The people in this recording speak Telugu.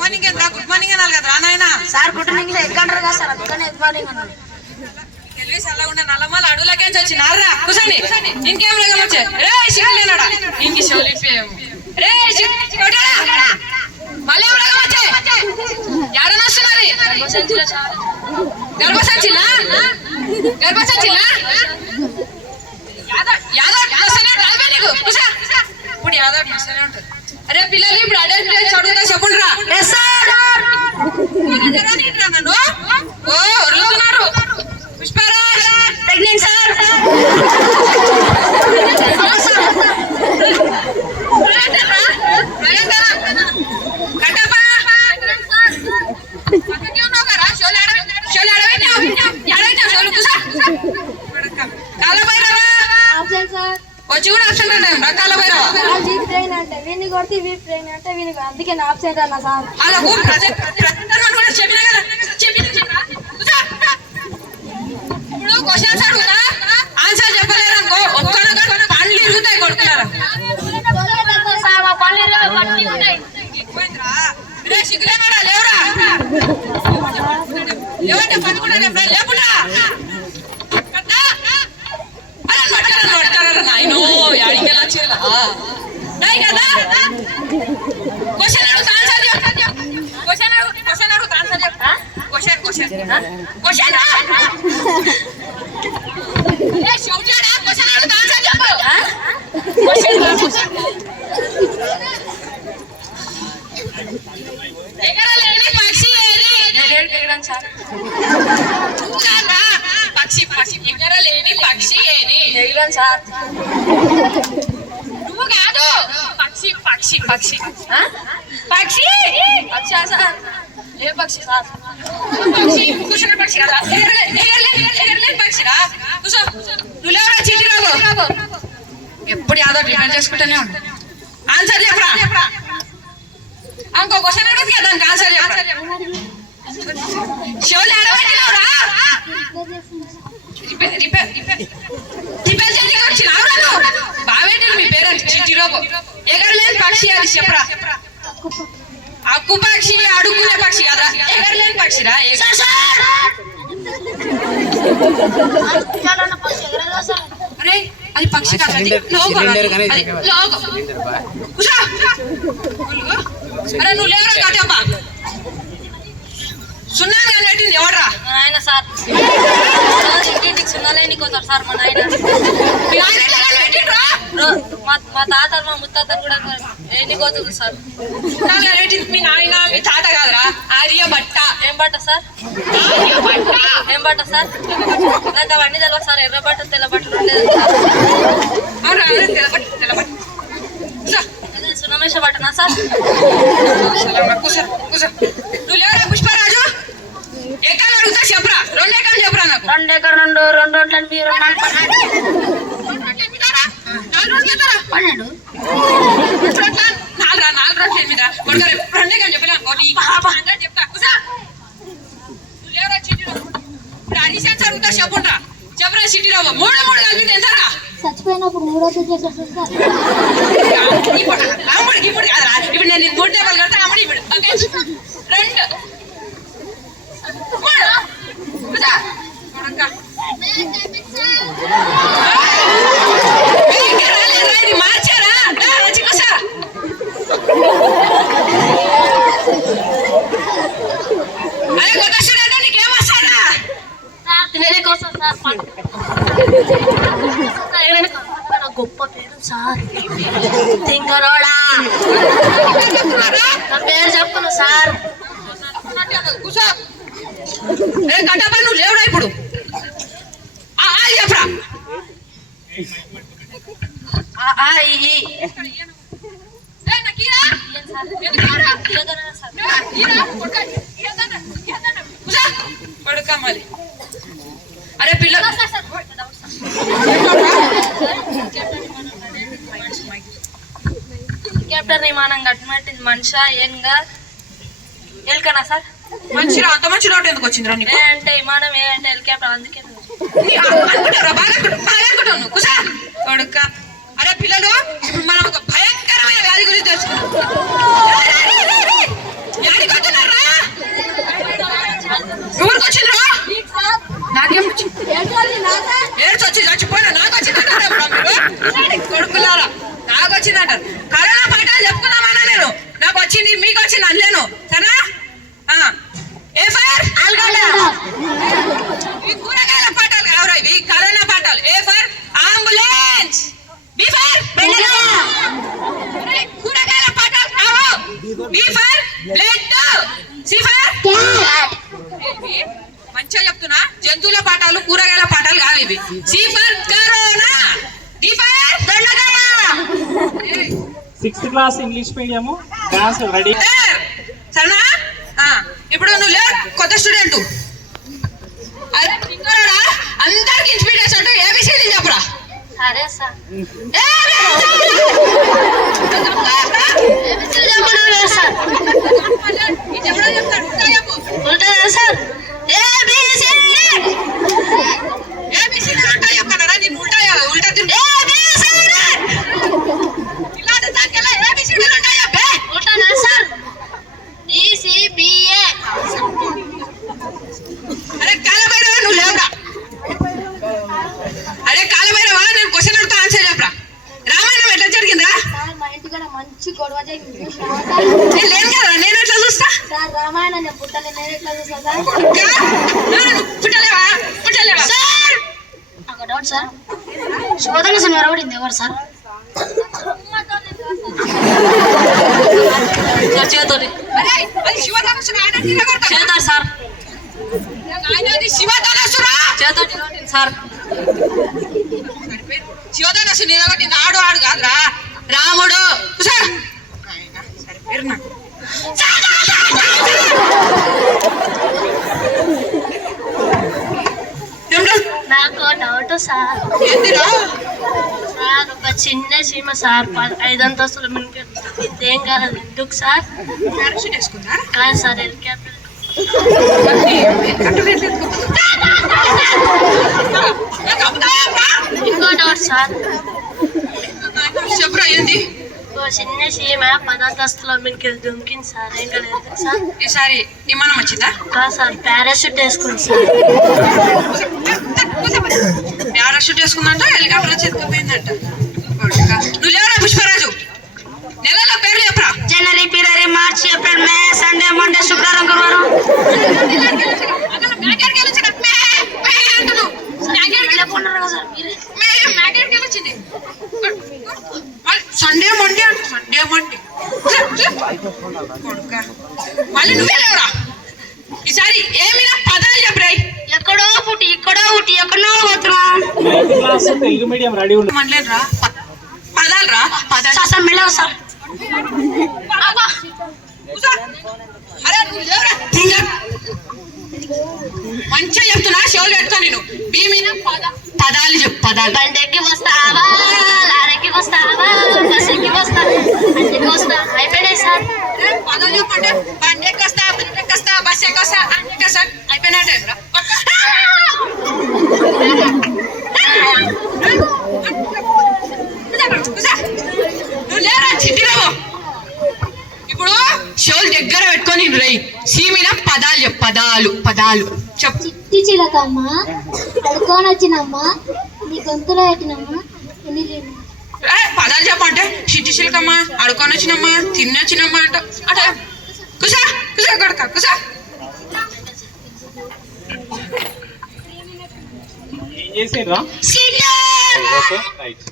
మార్నింగ్ ఏంద్రా గుడ్ మార్నింగ్ అనాలి కదరా నాయన సార్ గుడ్ మార్నింగ్ ఎక్కంటారు కదా సార్ అందుకని గుడ్ మార్నింగ్ అన్నాను తెలివి అలా ఉన్న నల్లమల్ల అడవులకేంచి వచ్చి నారా కూర్చోండి ఇంకేం లేక వచ్చే రే సిగ్గులేనాడా ఇంకి షోలిపోయాము రే మళ్ళీ వచ్చే ఎడన వస్తున్నది గర్భసంచిలా ఇప్పుడు యాదవ్ వస్తూనే ఉంటుంది అరే పిల్లలు ఇప్పుడు అడ్రస్ చదువుతా చెప్పుండ్రా నన్ను ఓ వదులుతున్నారు పుష్పరాజ్ ప్రెగ్నెంట్ సార్ వచ్చి కూడా ఆప్షన్ రకాల అందుకే నా ఆప్షన్ అన్నా సార్ ఇప్పుడు క్వశ్చన్స్ అడుగుతా ఆన్సర్ చెప్పలేదనుకో ఒక్కనొక్క పండ్లు ఇరుగుతాయి కొడుకున్నారా సిగ్గులేమడా లేవురా లేవంటే పనుకున్నా లేకుండా నాయనో యాడికెళ్ళి వచ్చేలా కదా క్వశ్చన్ అడుగుతా ఆన్సర్ చెప్తా క్వశ్చన్ అడుగుతా ఆన్సర్ చెప్తా క్వశ్చన్ క్వశ్చన్ అడుగుతా ఆన్సర్ చెప్పు ఎగరలేని పక్షి ఏది పక్షి ఎగరలేని పక్షి ఏది సార్ నువ్వు కాదు పక్షి పక్షి పక్షి పక్షి పక్షా సార్ ఏ పక్షి సార్ పక్షి కూర్చున్న పక్షి కదా ఎగరలేని పక్షిరా కూర్చో నువ్వులేవరా చీటి రాబో ఎప్పుడు యాదో డిపెండ్ చేసుకుంటూనే ఉంటా ఆన్సర్ చెప్పరా ఇంకో క్వశ్చన్ అడుగుతుంది కదా దానికి ఆన్సర్ చెప్పరా షోలు ఎడబెట్టినవురా రిపేర్ చేసి వచ్చినావురా నువ్వు బావేటి మీ పేరెంట్స్ చిట్టిరోబో ఎగరలేని పక్షి అది చెప్పరా అక్కు పక్షి అడుక్కునే పక్షి కదా ఎగరలేని పక్షిరా అరే అది పక్షి కదా అరే నువ్వు లేవరా కట్టప్ప సున్నా పెట్టింది ఎవడరా ఆయన సార్ ఇంటింటికి సున్నాలేని కోతారు సార్ మా నాయన మా తాత మా ముత్తాతను కూడా ఎన్ని కోతుంది సార్ మీ నాయన మీ తాత కాదురా ఆర్యభట్ట ఏం బట్ట సార్ ఏం బట్ట సార్ నాకు అవన్నీ తెలియదు సార్ ఎర్ర బట్ట తెల్ల బట్టలు ఉండేది సున్నమేష బట్టనా సార్ నువ్వు లేవరా పుష్పరాజు ఎక్కడ అడుగుతా చెప్పరా 2 ఎకరాలు చెప్పరా నాకు 2 ఎకరాలు 2 రోడ్లు మీరు 4 రోడ్లు ఎనిమిది 2 ఎకరాలు చెప్పలే చెప్తా లేవరా చిట్టిలో ఇప్పుడు అడిషన్స్ అడుగుతా చెప్పుండ్రా చెప్పరా చిట్టిలో 3 కలిపి ఎంతరా చచ్చిపోయినప్పుడు 3 ఇప్పుడు కాదురా ఇప్పుడు నేను 3 టేబుల్ కడతా అమ్మడి ఇప్పుడు ఓకే 2 మార్చారా అదే కొత్త స్టూడెంట్ నీకేం వస్తారా తినేదే కోసం సార్ గొప్ప పేరు సార్ తింగరోడా నా పేరు చెప్పును సార్ కూర్చో కట్టపా నువ్వు లేవురా ఇప్పుడు చెప్పరా పడుకోమని అరే పిల్ల కెప్టెన్ విమానం కట్టమంటుంది మనిషా ఏంగా ఎల్కనా సార్ మంచిరా అంత మంచి రోడ్డు ఎందుకు వచ్చిందిరా నీకు అంటే విమానం ఏ అంటే హెలికాప్టర్ అందుకే కొడుక అరే పిల్లలు ఇప్పుడు మనం ఒక భయంకరమైన వ్యాధి గురించి ఏడ్చొచ్చి చచ్చిపోయినా నాకు వచ్చిందంటారు కొడుకులారా, నాకు వచ్చిందంటారు. కరోనా పాఠాలు చెప్పుకున్నామన్నా నేను, నాకు వచ్చింది మీకు వచ్చింది అనలేను సరేనా. ఏ ఫర్ ఆల్గడ్డ, ఇవి కూరగాయల పాఠాలు కావరా, ఇవి కరోనా పాఠాలు. A for ambulance, B for కూరగాయల పాఠాలు కావు. B for blood, C for మంచిగా చెప్తున్నా, జంతువుల పాఠాలు కూరగాయల పాఠాలు కావు ఇవి. C for corona, D for దొండకాయ. 6th class English medium dance ready సరేనా. ఇప్పుడు నువ్వు లే కొత్త స్టూడెంట్, అందరికి ఇన్స్పిరేషన్ అంటే ఏబిసిడీ చెప్పురా. సరే సార్. ఉంటుందా సార్? అరే కాలభైరవా నువ్వు లేవురా. అరే కాలభైరవా, నేను క్వశ్చన్ అడుగుతా ఆన్సర్ చెప్పరా. రామాయణం ఎట్లా జరిగిందా? మా ఇంటికాడ మంచి గొడవ జరిగింది. నేను లేను కదా, నేను ఎట్లా చూస్తా? సార్ రామాయణం నేను పుట్టలే, నేను ఎట్లా చూస్తా సార్? పుట్టలేవా పుట్టలేవా సార్? ఒక డౌట్ సార్, శోధన నిలబడింది ఎవరు సార్? చేతోటి అరే అది శివధనుసురా, ఆయన నిలబడతాడు. చేతారు సార్. ఆయన అది శివధనుసురా, చేతోటి కొట్టింది సార్. శివధనుసు నిలబట్టింది ఆడు ఆడు కాదురా, రాముడు. సార్ సరిపోయారు నాకు. నాకు డౌట్ సార్, ఏంటిరా? సార్ ఒక చిన్న సీమ సార్ 5 అంతస్తుల మీకు ఇదేం కాదు ఎందుకు సార్? పారాషూట్ వేసుకుందా? కాదు సార్, హెలికాప్టర్. ఇంకో డౌట్ సార్, చెప్పురా ఏంది? ఒక చిన్న సీమ 10 అంతస్తుల మీకు దుంకింది సార్, ఏం కాదు ఎందుకు సార్? ఈసారి విమానం వచ్చిందా? కాదు సార్, పారాషూట్ వేసుకుంది సార్. పారాషూట్ వేసుకుందంట, హెలికాప్టర్ వచ్చి ఎత్తుకుపోయిందంట. నువ్వు లేవరా పుష్పరాజు, నెలలో పేర్లు చెప్పరా. జనవరి, ఫిబ్రవరి, మార్చ్, ఏప్రిల్, మే, సండే, మండే, శుక్రవారం, గురువారం. సండే మండే అంట, సండే మండే. మళ్ళీ నువ్వే లేవరా. ఈసారి ఏమైనా పదాలు చెప్పరా. ఎక్కడో పుట్టి ఎక్కడో పుట్టి ఎక్కడో పోతున్నా. 9th class Telugu medium ready ఉంది. మనలేదురా పదాలు రా, పదాలు. సార్ మెల్లగా సార్. అరే నువ్వు లేవరా. మంచిగా చెప్తున్నా, షోలు పెడతా నేను. భీమిన పదాలు చెప్పు, పదాలు. బండెక్కి వస్తావా, లారెక్కి వస్తావా, బస్సెక్కి వస్తా, అన్నిటికి వస్తా. అయిపోయినాయి సార్. పదాలు చెప్పంటే బండి ఎక్కొస్తా, బిల్లు ఎక్కొస్తా, బస్ ఎక్కొస్తా, అన్ని ఎక్కొస్తా. అయిపోయినట్టే నువ్వు లేరా చిట్టిరావు. ఇప్పుడు షోలు దగ్గర పెట్టుకొని రై. సీమిన పదాలు చెప్పు, పదాలు పదాలు చెప్పు. చిట్టి చిలకమ్మ పడుకొని వచ్చినమ్మా, నీ గొంతులో పెట్టినమ్మా, ఎన్ని పదాలు చెప్పంటే చిట్టి చిలకమ్మ, అడుకొని వచ్చినమ్మా, తిన్నొచ్చినమ్మా అంట. అంటే కుసా కుసా కొడక కుసా. ఏం చేసిండ్రా? Okay right.